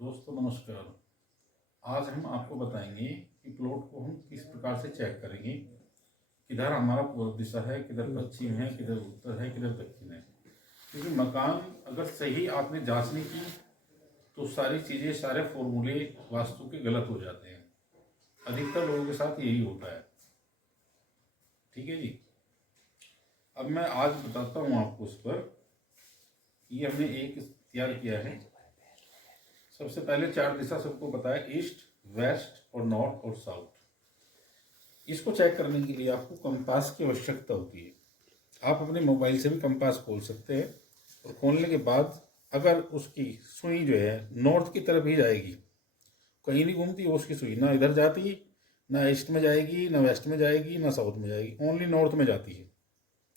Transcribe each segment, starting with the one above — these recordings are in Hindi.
दोस्तों नमस्कार। आज हम आपको बताएंगे कि प्लॉट को हम किस प्रकार से चेक करेंगे, किधर हमारा पूर्व दिशा है, किधर पश्चिम है, किधर उत्तर है, किधर दक्षिण है। क्योंकि मकान अगर सही आपने जांच नहीं की तो सारी चीज़ें, सारे फॉर्मूले वास्तु के गलत हो जाते हैं। अधिकतर लोगों के साथ यही होता है। ठीक है जी। अब मैं आज बताता हूँ आपको उस पर। ये हमने एक तैयार किया है। सबसे पहले चार दिशा सबको पता है, ईस्ट, वेस्ट और नॉर्थ और साउथ। इसको चेक करने के लिए आपको कंपास की आवश्यकता होती है। आप अपने मोबाइल से भी कंपास खोल सकते हैं और खोलने के बाद अगर उसकी सुई जो है नॉर्थ की तरफ ही जाएगी, कहीं नहीं घूमती उसकी सुई, ना इधर जाती, ना ईस्ट में जाएगी, ना वेस्ट में जाएगी, ना साउथ में जाएगी, ओनली नॉर्थ में जाती है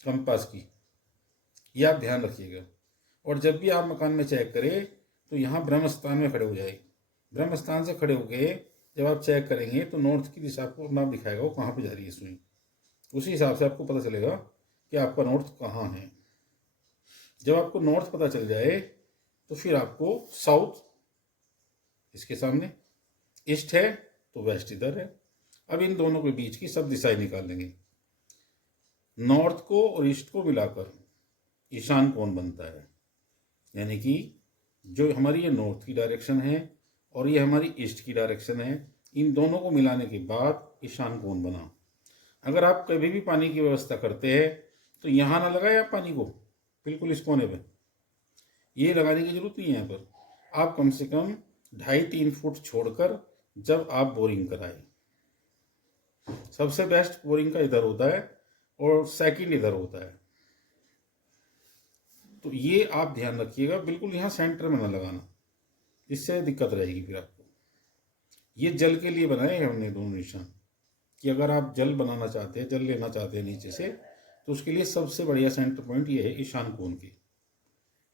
कंपास की। ये आप ध्यान रखिएगा। और जब भी आप मकान में चेक करें तो यहाँ ब्रह्म स्थान में खड़े हो जाए। ब्रह्म स्थान से खड़े होके जब आप चेक करेंगे तो नॉर्थ की दिशा को नाम दिखाएगा वो कहाँ पे जा रही है सुई। उसी हिसाब से आपको पता चलेगा कि आपका नॉर्थ कहाँ है। जब आपको नॉर्थ पता चल जाए तो फिर आपको साउथ इसके सामने, ईस्ट है तो वेस्ट इधर है। अब इन दोनों के बीच की सब दिशाएं निकाल लेंगे। नॉर्थ को और ईस्ट को मिलाकर ईशान कोण बनता है। यानी कि जो हमारी ये नॉर्थ की डायरेक्शन है और ये हमारी ईस्ट की डायरेक्शन है, इन दोनों को मिलाने के बाद ईशान कोण बना। अगर आप कभी भी पानी की व्यवस्था करते हैं तो यहाँ ना लगाए आप पानी को, बिल्कुल इस कोने पे। ये लगाने की जरूरत नहीं है। यहाँ पर आप कम से कम 2.5-3 फुट छोड़कर जब आप बोरिंग कराए, सबसे बेस्ट बोरिंग का इधर होता है और सेकंड इधर होता है। तो ये आप ध्यान रखिएगा, बिल्कुल यहाँ सेंटर में ना लगाना, इससे दिक्कत रहेगी फिर आपको। ये जल के लिए बनाए हैं हमने दोनों निशान, कि अगर आप जल बनाना चाहते हैं, जल लेना चाहते हैं नीचे से, तो उसके लिए सबसे बढ़िया सेंटर पॉइंट ये है ईशान कोण की।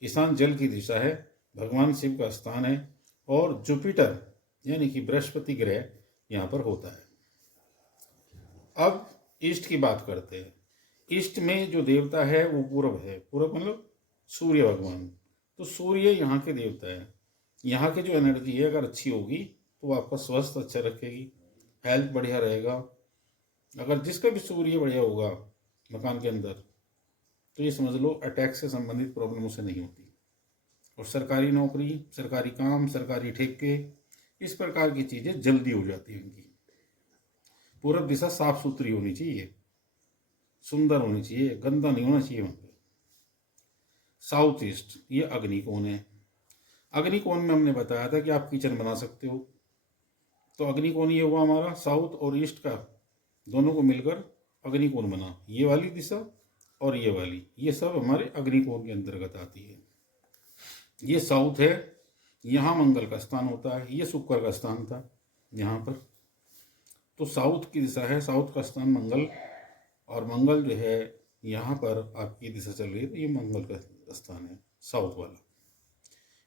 ईशान जल की दिशा है, भगवान शिव का स्थान है और जुपिटर यानी कि बृहस्पति ग्रह यहाँ पर होता है। अब ईस्ट की बात करते हैं। ईस्ट में जो देवता है वो पूरब है। पूरब मतलब सूर्य भगवान। तो सूर्य यहाँ के देवता है। यहाँ की जो एनर्जी है अगर अच्छी होगी तो वो आपका स्वास्थ्य अच्छा रखेगी, हेल्थ बढ़िया रहेगा। अगर जिसका भी सूर्य बढ़िया होगा मकान के अंदर तो ये समझ लो अटैक से संबंधित प्रॉब्लम उसे नहीं होती। और सरकारी नौकरी, सरकारी काम, सरकारी ठेके, इस प्रकार की चीज़ें जल्दी हो जाती हैं उनकी। पूरब दिशा साफ सुथरी होनी चाहिए, सुंदर होनी चाहिए, गंदा नहीं होना चाहिए वहाँ पे। साउथ ईस्ट ये अग्निकोण है। अग्निकोण में हमने बताया था कि आप किचन बना सकते हो। तो अग्निकोण ये हुआ हमारा साउथ और ईस्ट का, दोनों को मिलकर अग्निकोण बना। ये वाली दिशा और ये वाली, ये सब हमारे अग्निकोण के अंतर्गत आती है। ये साउथ है, यहाँ मंगल का स्थान होता है, ये शुक्र का स्थान था यहाँ पर। तो साउथ की दिशा है, साउथ का स्थान मंगल, और मंगल जो है यहाँ पर आपकी दिशा चल रही है तो ये मंगल का स्थान है साउथ वाला।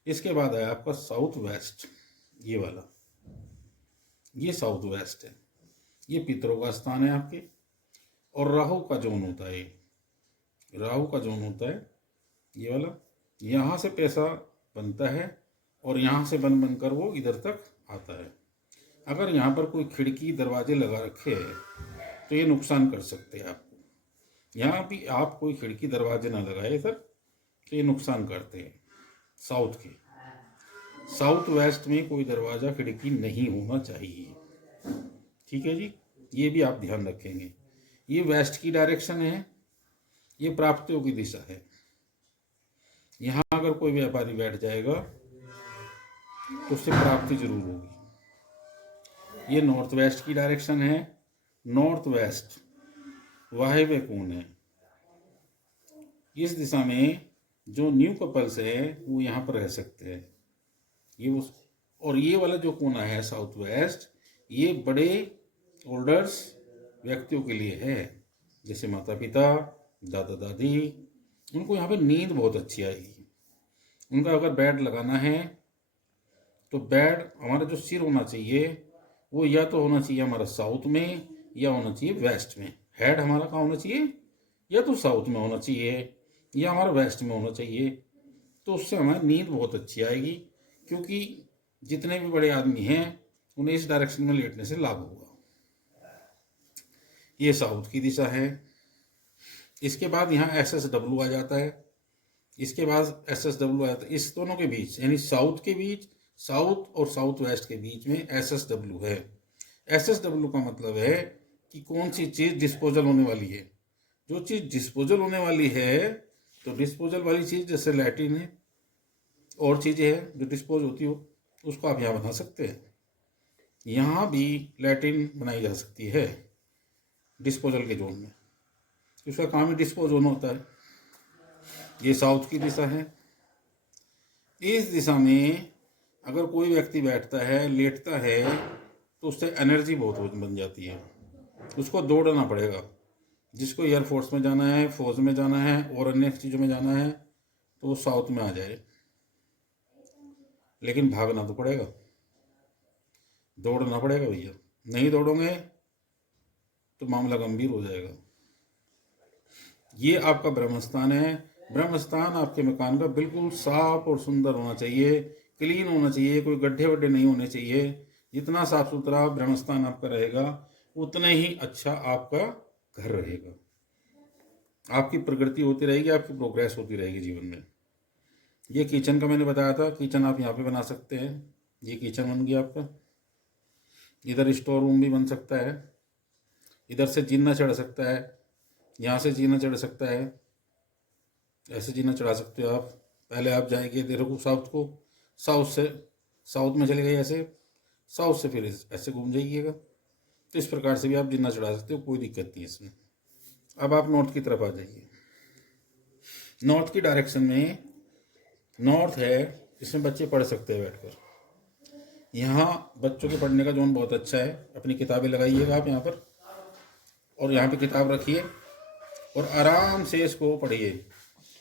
इसके बाद है आपका साउथ वेस्ट, ये वाला, ये साउथ वेस्ट है। ये पितरों का स्थान है आपके। और राहु का जोन होता है, राहु का जोन होता है ये वाला। यहाँ से पैसा बनता है और यहाँ से बन बनकर वो इधर तक आता है। अगर यहाँ पर कोई खिड़की दरवाजे लगा रखे हैं तो ये नुकसान कर सकते हैं आपको। यहाँ भी आप कोई खिड़की दरवाजे ना लगाए सर, तो ये नुकसान करते हैं। साउथ के, साउथ वेस्ट में कोई दरवाजा खिड़की नहीं होना चाहिए। ठीक है जी, ये भी आप ध्यान रखेंगे। ये वेस्ट की डायरेक्शन है, ये प्राप्तियों की दिशा है। यहाँ अगर कोई व्यापारी बैठ जाएगा तो उससे प्राप्ति जरूर होगी। ये नॉर्थ वेस्ट की डायरेक्शन है। नॉर्थ वेस्ट वायव्य कोण है। इस दिशा में जो न्यू कपल्स है वो यहाँ पर रह सकते हैं। ये उस, और ये वाला जो कोना है साउथ वेस्ट, ये बड़े ओल्डर्स व्यक्तियों के लिए है, जैसे माता पिता, दादा दादी। उनको यहाँ पे नींद बहुत अच्छी आएगी। उनका अगर बेड लगाना है तो बेड, हमारा जो सिर होना चाहिए वो या तो होना चाहिए हमारा साउथ में या होना चाहिए वेस्ट में। हेड हमारा कहाँ होना चाहिए, या तो साउथ में होना चाहिए या हमारा वेस्ट में होना चाहिए। तो उससे हमारी नींद बहुत अच्छी आएगी, क्योंकि जितने भी बड़े आदमी हैं उन्हें इस डायरेक्शन में लेटने से लाभ होगा। ये साउथ की दिशा है। इसके बाद यहाँ SSW आ जाता है। इसके बाद SSW आ जाता है। इस दोनों के बीच यानी साउथ के बीच, साउथ और साउथ वेस्ट के बीच में SSW है। SSW का मतलब है कि कौन सी चीज़ डिस्पोजल होने वाली है। जो चीज़ डिस्पोजल होने वाली है, तो डिस्पोजल वाली चीज़ जैसे लैट्रिन है और चीज़ें हैं जो डिस्पोज होती हो, उसको आप यहाँ बना सकते हैं। यहाँ भी लैट्रिन बनाई जा सकती है डिस्पोजल के जोन में, उसका काम ही डिस्पोज होना होता है। ये साउथ की दिशा है। इस दिशा में अगर कोई व्यक्ति बैठता है, लेटता है, तो उससे एनर्जी बहुत बन जाती है। उसको दौड़ना पड़ेगा। जिसको एयरफोर्स में जाना है, फौज में जाना है और अन्य चीज़ों में जाना है, तो वो साउथ में आ जाए। लेकिन भागना तो पड़ेगा, दौड़ना पड़ेगा भैया। नहीं दौड़ोगे तो मामला गंभीर हो जाएगा। ये आपका ब्रह्मस्थान है। ब्रह्मस्थान आपके मकान का बिल्कुल साफ और सुंदर होना चाहिए, क्लीन होना चाहिए, कोई गड्ढे वड्ढे नहीं होने चाहिए। जितना साफ सुथरा ब्रह्मस्थान आपका रहेगा उतना ही अच्छा आपका घर रहेगा। आपकी प्रगति होती रहेगी, आपकी प्रोग्रेस होती रहेगी जीवन में। ये किचन का मैंने बताया था, किचन आप यहाँ पे बना सकते हैं। ये किचन बन गया आपका। इधर स्टोर रूम भी बन सकता है। इधर से जीना चढ़ सकता है, यहाँ से जीना चढ़ सकता है, ऐसे जीना चढ़ा सकते हो आप। पहले आप जाएंगे देखो साउथ को, साउथ से साउथ में चले गए, ऐसे साउथ से फिर ऐसे घूम जाइएगा। तो इस प्रकार से भी आप जीना चढ़ा सकते हो, कोई दिक्कत नहीं है इसमें। अब आप नॉर्थ की तरफ आ जाइए। नॉर्थ की डायरेक्शन में नॉर्थ है, इसमें बच्चे पढ़ सकते हैं बैठकर। यहाँ बच्चों के पढ़ने का जोन बहुत अच्छा है। अपनी किताबें लगाइएगा आप यहाँ पर, और यहाँ पे किताब रखिए और आराम से इसको पढ़िए।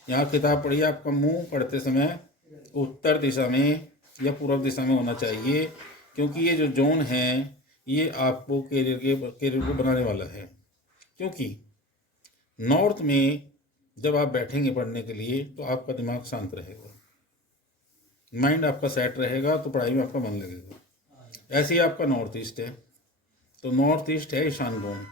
यहाँ किताब पढ़िए। आपका मुंह पढ़ते समय उत्तर दिशा में या पूर्व दिशा में होना चाहिए, क्योंकि ये जो जोन है ये आपको कैरियर को बनाने वाला है। क्योंकि नॉर्थ में जब आप बैठेंगे पढ़ने के लिए तो आपका दिमाग शांत रहेगा, माइंड आपका सेट रहेगा, तो पढ़ाई में आपका मन लगेगा। ऐसे ही आपका नॉर्थ ईस्ट है, तो नॉर्थ ईस्ट है ईशान कोण।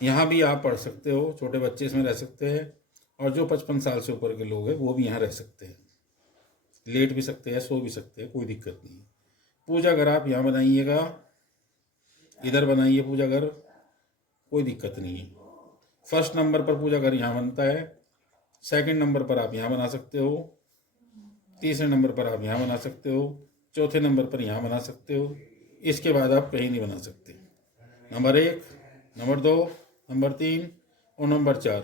यहाँ भी आप पढ़ सकते हो, छोटे बच्चे इसमें रह सकते हैं, और जो 55 साल से ऊपर के लोग हैं वो भी यहाँ रह सकते हैं। लेट भी सकते हैं, सो भी सकते हैं, कोई दिक्कत नहीं है। पूजा घर आप यहाँ बनाइएगा, इधर बनाइए पूजा घर, कोई दिक्कत नहीं है। फर्स्ट नंबर पर पूजा घर यहाँ बनता है, सेकंड नंबर पर आप यहाँ बना सकते हो, तीसरे नंबर पर आप यहाँ बना सकते हो, चौथे नंबर पर यहाँ बना सकते हो। इसके बाद आप कहीं नहीं बना सकते। नंबर 1, नंबर 2, नंबर 3 और नंबर 4,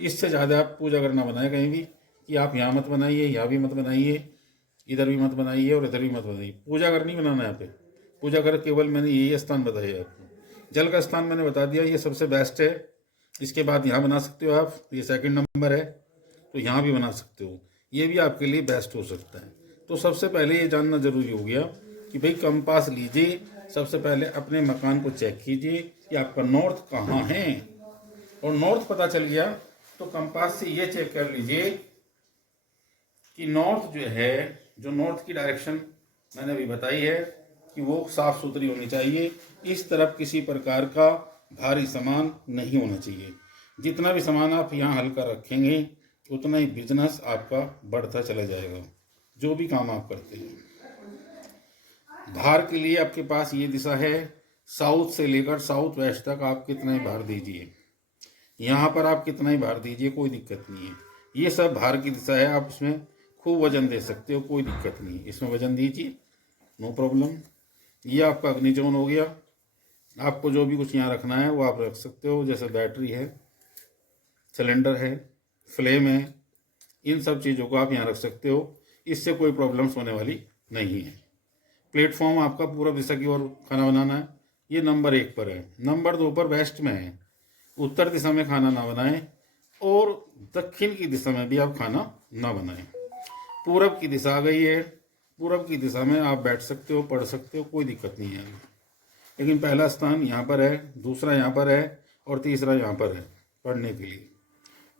इससे ज़्यादा आप पूजा घर ना बनाए कहीं भी, कि आप यहाँ मत बनाइए, यहाँ भी मत बनाइए, इधर भी मत बनाइए और इधर भी मत बनाइए। पूजा घर नहीं बनाना यहाँ पे। पूजा घर केवल मैंने यही स्थान बताया आपको। जल का स्थान मैंने बता दिया, ये सबसे बेस्ट है। इसके बाद यहाँ बना सकते हो आप, ये सेकंड नंबर है, तो यहाँ भी बना सकते हो। ये भी आपके लिए बेस्ट हो सकता है। तो सबसे पहले ये जानना जरूरी हो गया कि भाई कंपास लीजिए, सबसे पहले अपने मकान को चेक कीजिए कि आपका नॉर्थ कहाँ है, और नॉर्थ पता चल गया तो कंपास से ये चेक कर लीजिए कि नॉर्थ जो है, जो नॉर्थ की डायरेक्शन मैंने अभी बताई है कि वो साफ सुथरी होनी चाहिए। इस तरफ किसी प्रकार का भारी सामान नहीं होना चाहिए। जितना भी सामान आप यहाँ हल्का रखेंगे उतना ही बिजनेस आपका बढ़ता चला जाएगा, जो भी काम आप करते हैं। भार के लिए आपके पास ये दिशा है, साउथ से लेकर साउथ वेस्ट तक आप कितना ही भार दीजिए। यहाँ पर आप कितना ही भार दीजिए, कोई दिक्कत नहीं है। ये सब भार की दिशा है, आप इसमें खूब वजन दे सकते हो, कोई दिक्कत नहीं। इसमें वजन दीजिए, नो प्रॉब्लम। ये आपका अग्नि जोन हो गया। आपको जो भी कुछ यहाँ रखना है वो आप रख सकते हो, जैसे बैटरी है, सिलेंडर है, फ्लेम है, इन सब चीज़ों को आप यहाँ रख सकते हो। इससे कोई प्रॉब्लम्स होने वाली नहीं है। प्लेटफॉर्म आपका पूर्व दिशा की ओर खाना बनाना है, ये नंबर 1 पर है। नंबर 2 पर वेस्ट में है, उत्तर दिशा में खाना ना बनाएं, और दक्षिण की दिशा में भी आप खाना ना बनाएं। पूरब की दिशा आ गई है, पूरब की दिशा में आप बैठ सकते हो, पढ़ सकते हो, कोई दिक्कत नहीं है। लेकिन पहला स्थान यहाँ पर है, दूसरा यहाँ पर है, और तीसरा यहाँ पर है पढ़ने के लिए।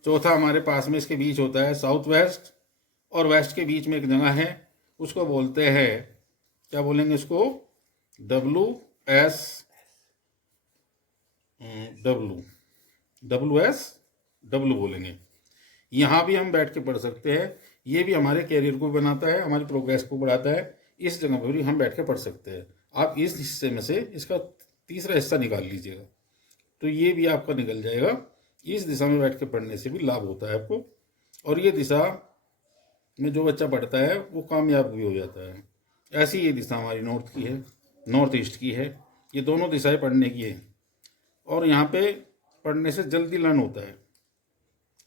चौथा हमारे पास में इसके बीच होता है साउथ वेस्ट, और वेस्ट के बीच में एक जगह है, उसको बोलते हैं क्या बोलेंगे इसको, WS W बोलेंगे। यहाँ भी हम बैठ के पढ़ सकते हैं, ये भी हमारे कैरियर को बनाता है, हमारी प्रोग्रेस को बढ़ाता है। इस जगह पर भी हम बैठ के पढ़ सकते हैं। आप इस हिस्से में से इसका तीसरा हिस्सा निकाल लीजिएगा, तो ये भी आपका निकल जाएगा। इस दिशा में बैठ के पढ़ने से भी लाभ होता है आपको, और ये दिशा में जो बच्चा पढ़ता है वो कामयाब भी हो जाता है। ऐसी ये दिशा हमारी नॉर्थ की है, नॉर्थ ईस्ट की है। ये दोनों दिशाएं पढ़ने की है, और यहाँ पे पढ़ने से जल्दी लर्न होता है,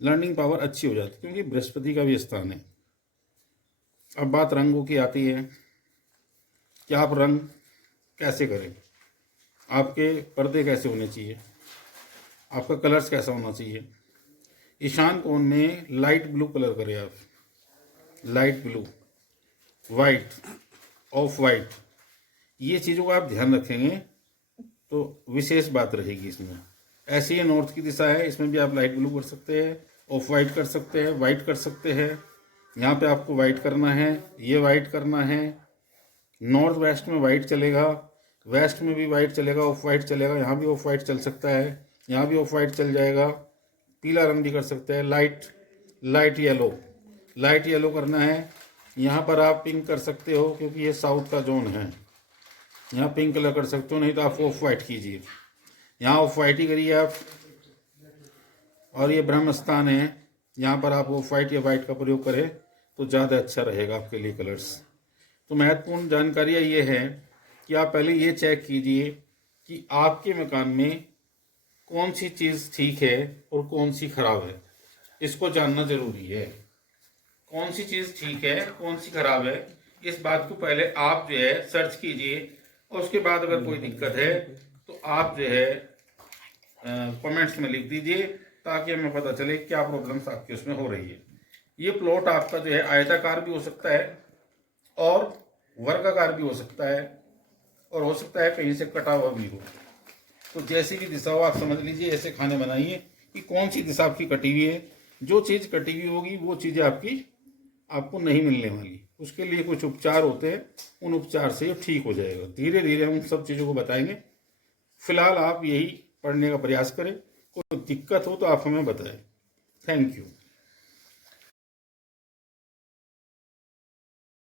लर्निंग पावर अच्छी हो जाती है, क्योंकि बृहस्पति का भी स्थान है। अब बात रंगों की आती है कि आप रंग कैसे करें, आपके पर्दे कैसे होने चाहिए, आपका कलर्स कैसा होना चाहिए। ईशान कोण में लाइट ब्लू कलर करें आप, light blue, white, of white, ये चीज़ों का आप ध्यान रखेंगे तो विशेष बात रहेगी इसमें। ऐसे ही नॉर्थ की दिशा है, इसमें भी आप लाइट ब्लू कर सकते हैं, ऑफ वाइट कर सकते हैं, वाइट कर सकते हैं। यहाँ पे आपको वाइट करना है, ये वाइट करना है। नॉर्थ वेस्ट में वाइट चलेगा, वेस्ट में भी वाइट चलेगा, ऑफ वाइट चलेगा। यहाँ भी ऑफ वाइट चल सकता है, यहाँ भी ऑफ वाइट चल जाएगा। पीला रंग भी कर सकते हैं, लाइट येलो, लाइट येलो करना है। यहाँ पर आप पिंक कर सकते हो, क्योंकि ये साउथ का जोन है, यहाँ पिंक कलर कर सकते हो, नहीं तो आप ऑफ वाइट कीजिए। यहाँ ऑफ वाइट ही करिए आप। और ये ब्रह्म स्थान है, यहाँ पर आप ऑफ वाइट या वाइट का प्रयोग करें तो ज़्यादा अच्छा रहेगा आपके लिए कलर्स। तो महत्वपूर्ण जानकारियाँ ये है कि आप पहले ये चेक कीजिए कि आपके मकान में कौन सी चीज़ ठीक है और कौन सी खराब है, इसको जानना जरूरी है। कौन सी चीज़ ठीक है, कौन सी खराब है, इस बात को पहले आप जो है सर्च कीजिए, और उसके बाद अगर कोई दिक्कत है तो आप जो है कमेंट्स में लिख दीजिए, ताकि हमें पता चले क्या प्रॉब्लम्स आपकी उसमें हो रही है। ये प्लॉट आपका जो है आयताकार भी हो सकता है और वर्गाकार भी हो सकता है, और हो सकता है कहीं से कटा हुआ भी हो। तो जैसी भी दिशा हो आप समझ लीजिए, ऐसे खाने बनाइए कि कौन सी दिशा आपकी कटी हुई है। जो चीज़ कटी हुई होगी वो चीज़ें आपको नहीं मिलने वाली। उसके लिए कुछ उपचार होते हैं, उन उपचार से ठीक हो जाएगा। धीरे धीरे हम सब चीज़ों को बताएंगे। फिलहाल आप यही पढ़ने का प्रयास करें, कोई दिक्कत हो तो आप हमें बताएं। Thank you.